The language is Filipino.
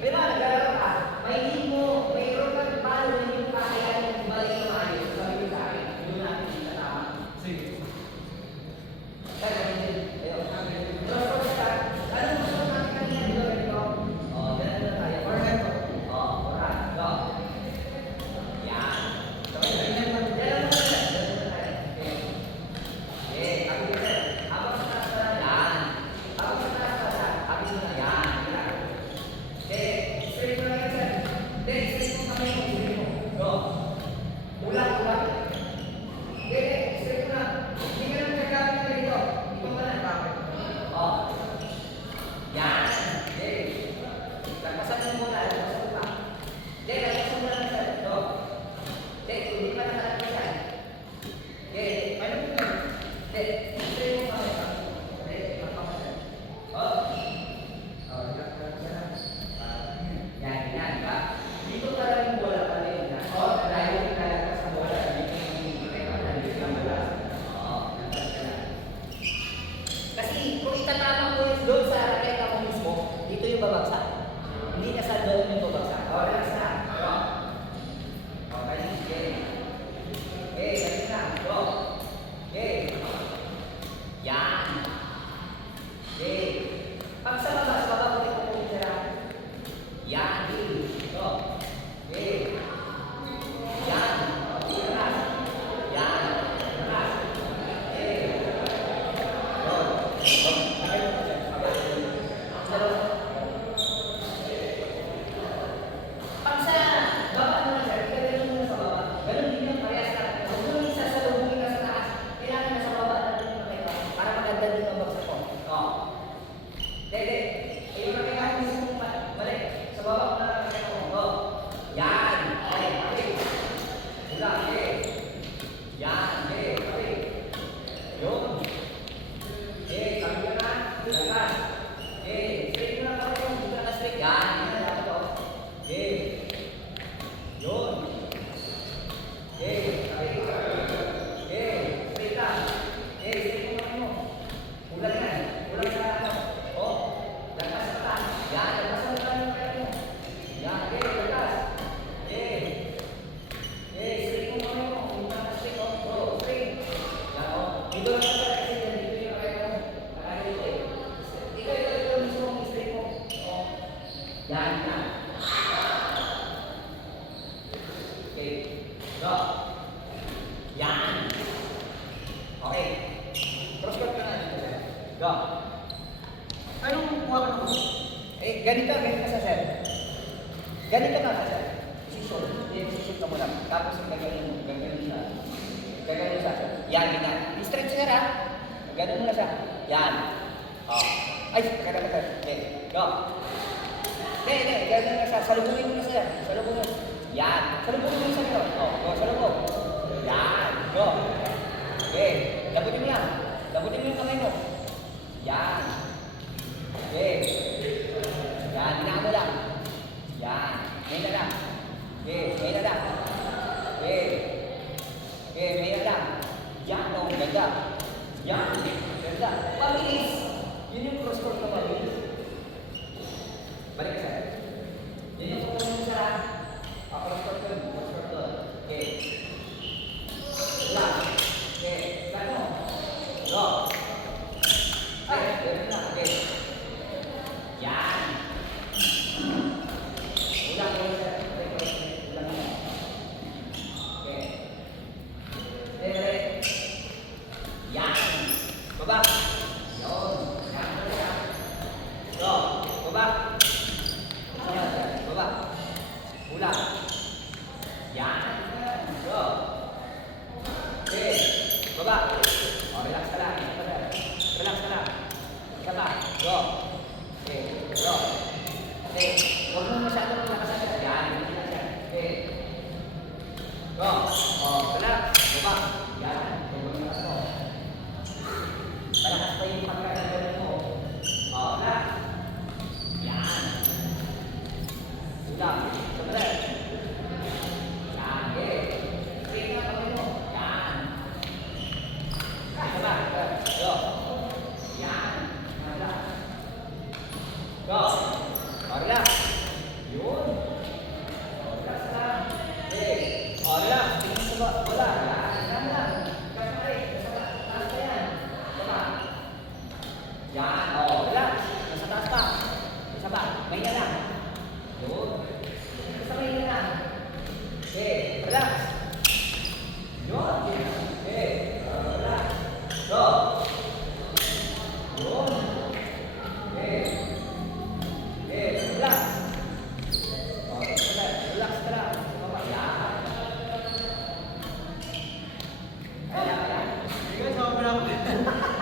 Diba, naglalaro ka, mayroon kang paano yung kakayanin yung balik na maayos. Sabi ko sa akin, yun natin yung katama. Sige. Kaya natin, ayun. Pero sa start, ano gusto natin kanina dito ganito? Ganito na tayo. Or ganito. Alright. Go. Yan. Sabay na. Ganito na tayo. Okay. Ako dito. Habang sa taas na yan. Habang sa taas na ako na yan. Okay. Straight mo lang yan, sir. Then, straight mo kami mo. Straight mo. Go. Ulang. Okay. Straight mo lang. Hindi ka naman gagamit na dito. Ikaw ka na. Yan. Okay. Lagpasan mo muna. Lagpasan mo pa. Okay. Lagpasan mo lang, sir. Go. Okay. Hindi pa nakalagpasan. Okay. Paano mo na? Okay. Straight mo kami pa. Okay. Lagpasan. Yan, ba? Dito talagang bola pa rin. Dahil yung nalagpas sa bola, dito yung bola. Kasi kung itatama ko yung doon sa raketa mo mismo, dito yung babagsak. Hindi na sa doon yung babagsak. Relax na. Go. Okay, sige. Okay, galing na. Go. Okay. Yan. Okay. Pag sa baba ko ito po sila. Yan. Go. Okay. Yan. Relax. Yan. Relax. Okay. Go. Pag sa baba mo na sir, ganun mo sa baba. Ganun din yung parehas ka. Kung yung isa sa lubungin ka sa taas, kailangan na sa baba natin yung makita para maganda din ang bagsak ko. Dede. Ayun na kailangan mo sa mong balik. Sa baba mo na lang makita mo. Go. Yan. Okay. Okay. Hula. Okay. Yan. Okay. Okay. Yun. Okay. Sabi ka na. Lakas. Okay. Straight mo na kayo. Hindi ka na-straight. Yan. Yan na dapat ako. Okay. Yun. Okay. Okay. Okay. Straight lang. Okay. Straight mo na mo. Ulan yan. Ulan sa ano. Lakas sa taas. Yan. Lakas sa taas yung kaya mo. Yan. Okay. Lakas. Okay. Okay. Straight mo na mo. Hindi ka na-straight. Go. Straight. Yan. Dito lang sa kasi yan. Dito yung kaya mo. Kaya dito eh. Ikaw mismo ang straight mo. Yan. Yan. Okay. Go. Yan. Okay. Cross-cut ka na dito, sir. Go. Anong kuha ka naman? Ganito ka, sir. Ganito ka, sir. Position. Position ka muna. Tapos gagawin siya. Gagawin siya, sir. Yan, ganyan. I-stretch, sir, ha? Ganun muna siya. Yan. Ay, kaganda, sir. Okay. Go. Hindi. Ganun na siya. Salubungin mo na, sir. Salubungin. Yan. Salubungin mo sa nyo. Go. Salubong. Yan. Go. Okay. Labutin mo lang. Labutin mo yung kamay mo. Yan. Okay. Yan. Hinaan mo lang. Yan. Ngayon na lang. Okay. Ngayon na lang. Okay. Okay. Ngayon na lang. Yan. Ganda. Yan. Ganda. Pabilis. Yun yung cross-court na pabilis. Balik ka, sir. Yun yung cross-court mo, sir. Cross-court ko. Cross-court ko. Okay. Wala. Okay. Gano? Go. Ay, ganun na. Okay. Yan. Ulang, sir. Ulang na. Okay. Balik. Yan. Baba. Yun. Yan. Go. Baba. Baba. Ulang. Yan. Go. Okay. Baba. Relax ka lang. Relax ka lang. Isa pa. Go. Okay. Go. Okay. Huwag mo masyadong nakasagat. Yan. Hindi lang yan. Okay. Go. Relax. Baba. Yan. Huwag mo nakas mo. Malakas pa yung pagkakagalan mo. Relax. Yan. Ulang. Sumulad. Yan. Okay. Straight na kamay mo. Yan. Isa pa. Go. Yan. Relax. Go. Relax. Yan, oh, relax. Nasa taas pa. Isa pa, may na lang. Yun. Basta may na lang. Okay, relax. Yun. Okay, relax. Go. Yun. Okay. Okay, relax. Okay, relax ka lang. Yan. Ayan, ayan. Ikaw, sobra ko.